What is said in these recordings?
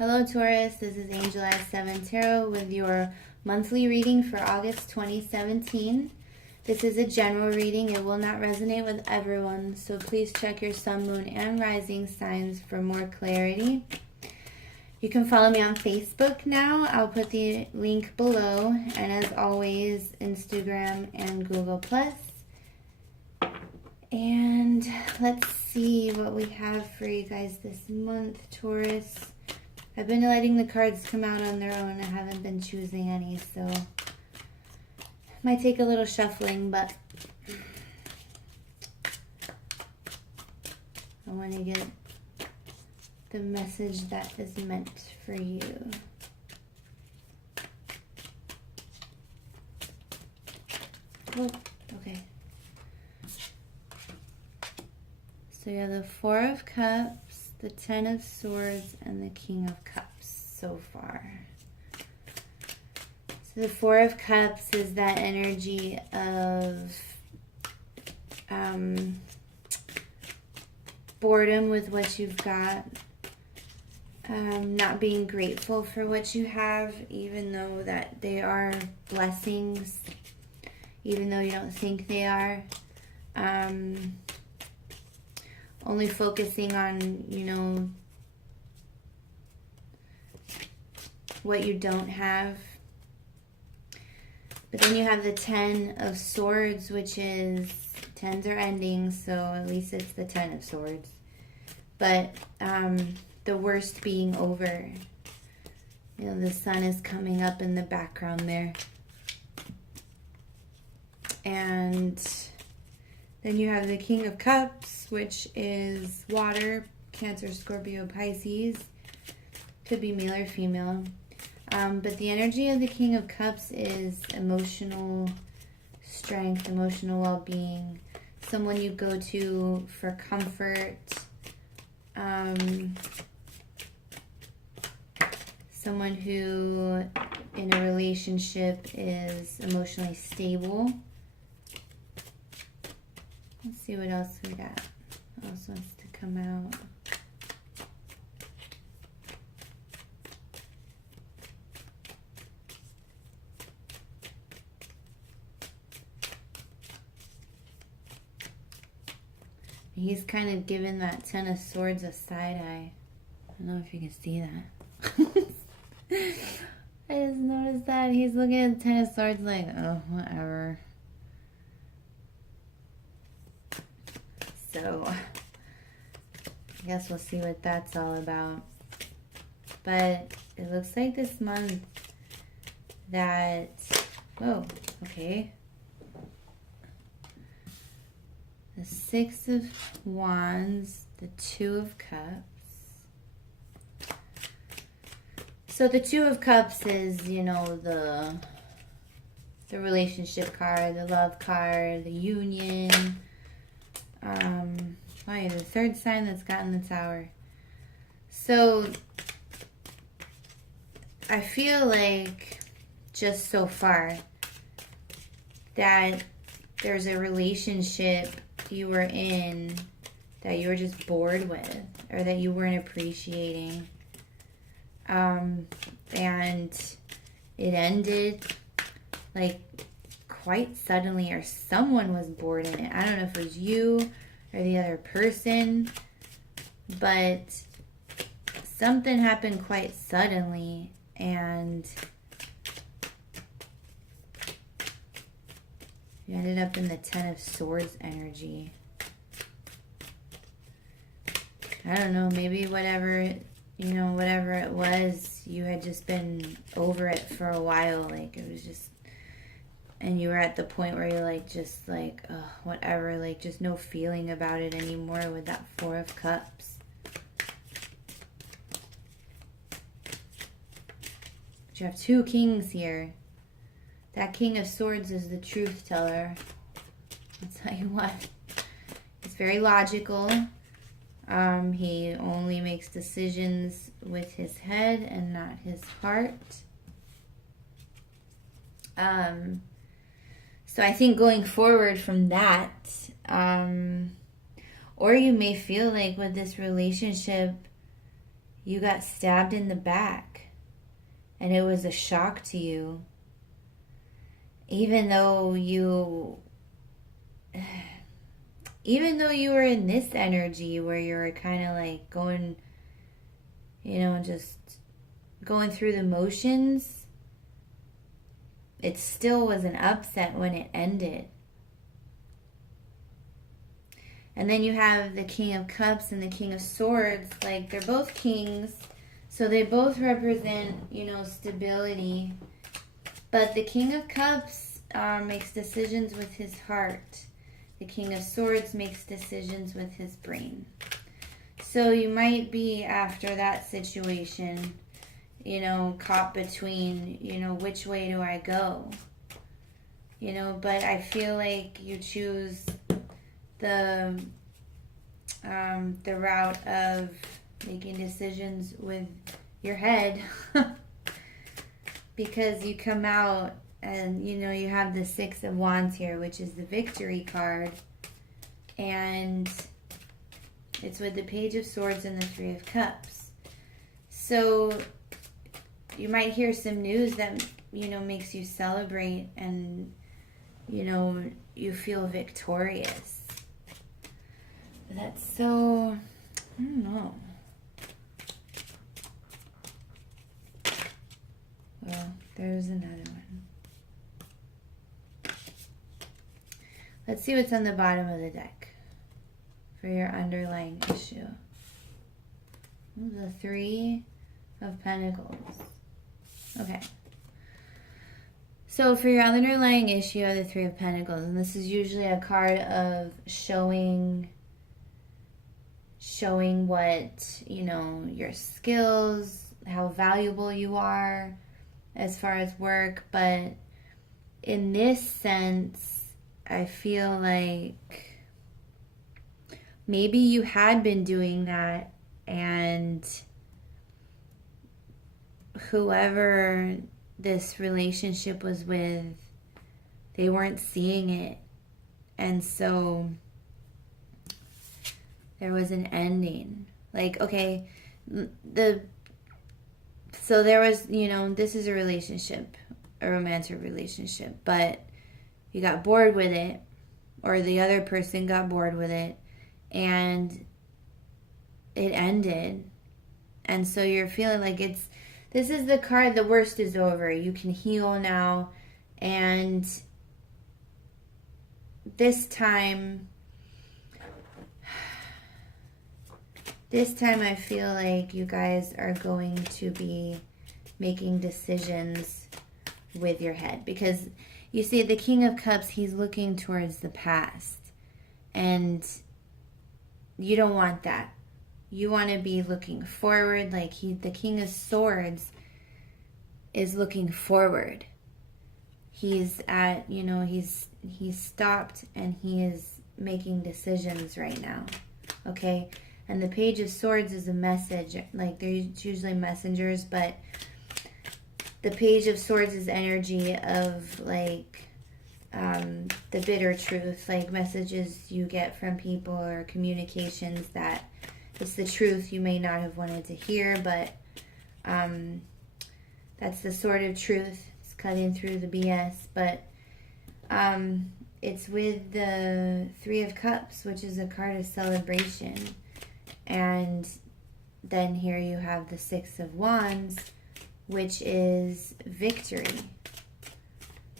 Hello Taurus, this is Angel at 7 Tarot with your monthly reading for August 2017. This is a general reading. It will not resonate with everyone, so please check your sun, moon, and rising signs for more clarity. You can follow me on Facebook now. I'll put the link below, and as always, Instagram and Google+. And let's see what we have for you guys this month, Taurus. I've been letting the cards come out on their own. I haven't been choosing any, so it might take a little shuffling, but I want to get the message that is meant for you. Oh, okay. So you have the Four of Cups, the Ten of Swords, and the King of Cups so far. So the Four of Cups is that energy of boredom with what you've got, not being grateful for what you have, even though that they are blessings, even though you don't think they are. Only focusing on, what you don't have. But then you have the Ten of Swords, which is, tens are ending, so at least it's the Ten of Swords. But the worst being over. The sun is coming up in the background there. And then you have the King of Cups, which is water, Cancer, Scorpio, Pisces. Could be male or female. But the energy of the King of Cups is emotional strength, emotional well-being. Someone you go to for comfort. Someone who in a relationship is emotionally stable. Let's see what else we got. What else wants to come out? He's kind of giving that Ten of Swords a side eye. I don't know if you can see that. I just noticed that. He's looking at the Ten of Swords like, oh, whatever. So, I guess we'll see what that's all about. But it looks like this month that, whoa, okay. The Six of Wands, the Two of Cups. So the Two of Cups is, the relationship card, the love card, the union. The third sign that's gotten the Tower. So I feel like just so far that there's a relationship you were in that you were just bored with, or that you weren't appreciating. And it ended like quite suddenly, or someone was bored in it. I don't know if it was you or the other person, but something happened quite suddenly, and you ended up in the Ten of Swords energy. I don't know, maybe whatever it was, you had just been over it for a while. Like, it was just, and you were at the point where you're like, oh, whatever, like, just no feeling about it anymore with that Four of Cups. But you have two kings here. That King of Swords is the truth teller. I'll tell you what. He's very logical. He only makes decisions with his head and not his heart. So I think going forward from that, or you may feel like with this relationship, you got stabbed in the back and it was a shock to you. Even though you were in this energy where you were kind of like going, just going through the motions, it still was an upset when it ended. And then you have the King of Cups and the King of Swords. Like, they're both kings, so they both represent, stability. But the King of Cups makes decisions with his heart. The King of Swords makes decisions with his brain. So you might be, after that situation, caught between, which way do I go? But I feel like you choose the route of making decisions with your head because you come out and you have the Six of Wands here, which is the victory card, and it's with the Page of Swords and the Three of Cups. So you might hear some news that makes you celebrate and you feel victorious. That's so, I don't know. Well, there's another one. Let's see what's on the bottom of the deck for your underlying issue. The Three of Pentacles. Okay. So for your underlying issue of the Three of Pentacles, and this is usually a card of showing what, your skills, how valuable you are as far as work. But in this sense, I feel like maybe you had been doing that and whoever this relationship was with, they weren't seeing it. And so there was an ending. Like, okay, so there was, this is a relationship, a romantic relationship, but you got bored with it, or the other person got bored with it, and it ended. And so you're feeling like this is the card, the worst is over. You can heal now. And this time I feel like you guys are going to be making decisions with your head. Because you see, the King of Cups, he's looking towards the past. And you don't want that. You want to be looking forward. Like the King of Swords is looking forward. He's at, he's stopped and he is making decisions right now. Okay? And the Page of Swords is a message. Like, they're usually messengers, but the Page of Swords is energy of, like, the bitter truth. Like, messages you get from people or communications that it's the truth you may not have wanted to hear, but that's the sword of truth. It's cutting through the BS. But it's with the Three of Cups, which is a card of celebration. And then here you have the Six of Wands, which is victory.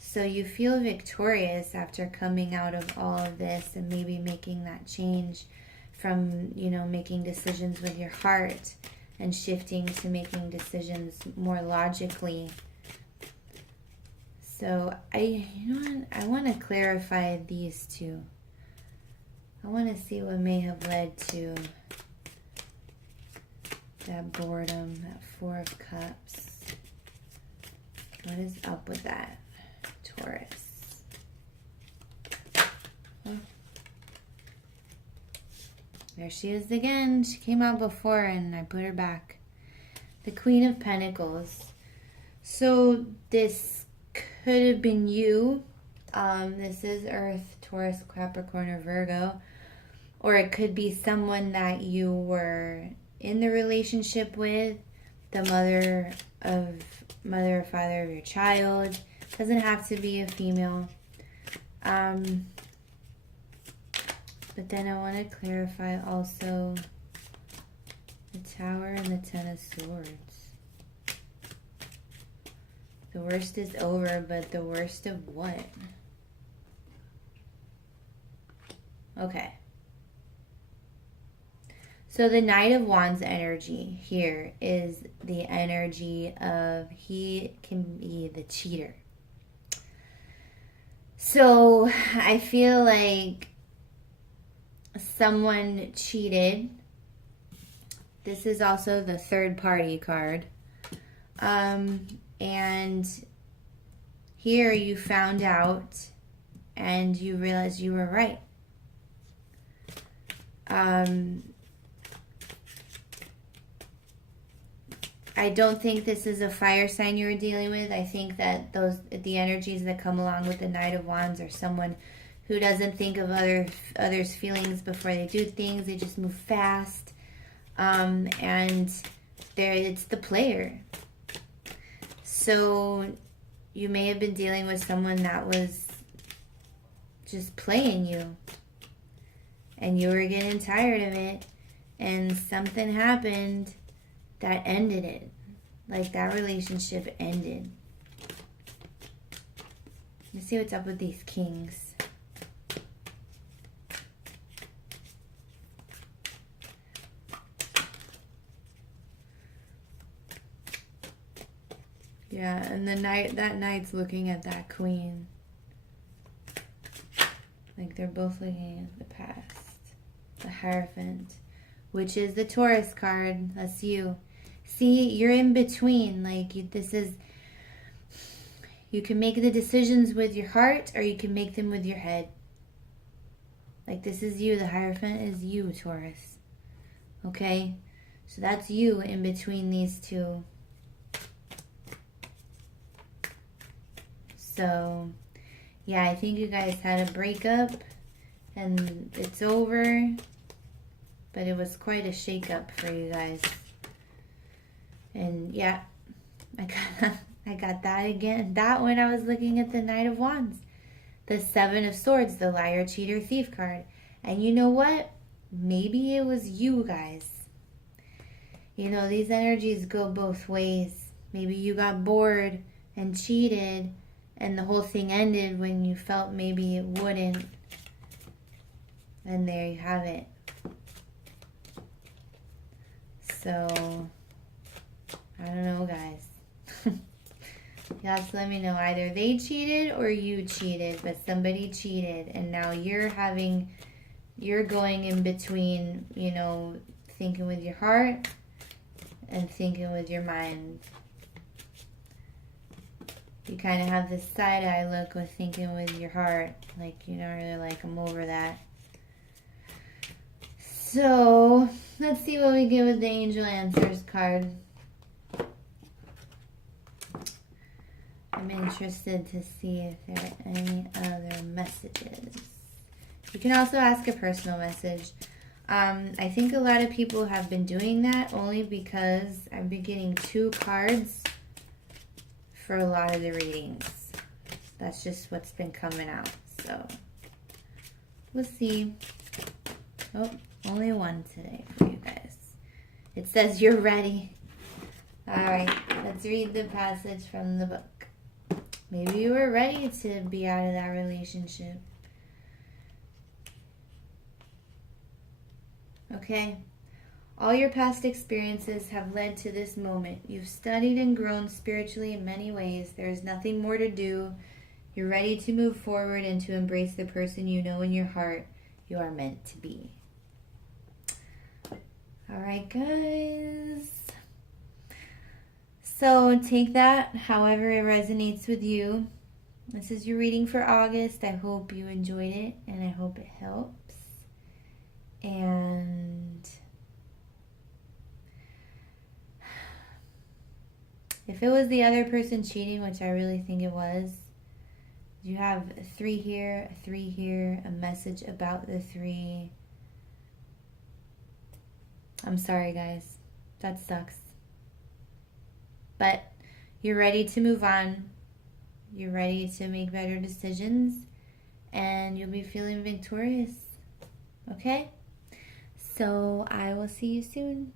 So you feel victorious after coming out of all of this and maybe making that change from, making decisions with your heart and shifting to making decisions more logically. So I want to clarify these two. I want to see what may have led to that boredom, that Four of Cups. What is up with that, Taurus? Oh. There she is again. She came out before and I put her back. The Queen of Pentacles. So this could have been you. This is Earth, Taurus, Capricorn, or Virgo. Or it could be someone that you were in the relationship with, the mother or father of your child. Doesn't have to be a female. But then I want to clarify also the Tower and the Ten of Swords. The worst is over, but the worst of what? Okay. So the Knight of Wands energy here is the energy of he can be the cheater. So I feel like someone cheated. This is also the third party card. And here you found out and you realized you were right. I don't think this is a fire sign you were dealing with. I think that the energies that come along with the Knight of Wands are someone who doesn't think of others' feelings before they do things. They just move fast. And it's the player. So you may have been dealing with someone that was just playing you. And you were getting tired of it. And something happened that ended it. Like that relationship ended. Let's see what's up with these kings. Yeah, and that knight's looking at that queen. Like they're both looking at the past. The Hierophant, which is the Taurus card. That's you. See, you're in between. Like you can make the decisions with your heart or you can make them with your head. Like this is you. The Hierophant is you, Taurus. Okay? So that's you in between these two. So, yeah, I think you guys had a breakup and it's over. But it was quite a shakeup for you guys. And yeah, I got that again. That when I was looking at the Knight of Wands. The Seven of Swords, the liar, cheater, thief card. And you know what? Maybe it was you guys. You know, these energies go both ways. Maybe you got bored and cheated and the whole thing ended when you felt maybe it wouldn't. And there you have it. So, I don't know, guys. You have to let me know. Either they cheated or you cheated, but somebody cheated. And now you're going in between, you know, thinking with your heart and thinking with your mind. You kind of have this side-eye look with thinking with your heart. Like, you're not really like, I'm over that. So, let's see what we get with the Angel Answers card. I'm interested to see if there are any other messages. You can also ask a personal message. I think a lot of people have been doing that only because I've been getting 2 cards for a lot of the readings. That's just what's been coming out. So, we'll see. Oh, only 1 today for you guys. It says you're ready. Alright, let's read the passage from the book. Maybe you were ready to be out of that relationship. Okay. All your past experiences have led to this moment. You've studied and grown spiritually in many ways. There is nothing more to do. You're ready to move forward and to embrace the person you know in your heart you are meant to be. Alright, guys. So take that however it resonates with you. This is your reading for August. I hope you enjoyed it and I hope it helps. And if it was the other person cheating, which I really think it was, you have a 3 here, a 3 here, a message about the 3. I'm sorry, guys. That sucks. But you're ready to move on. You're ready to make better decisions. And you'll be feeling victorious. Okay? So I will see you soon.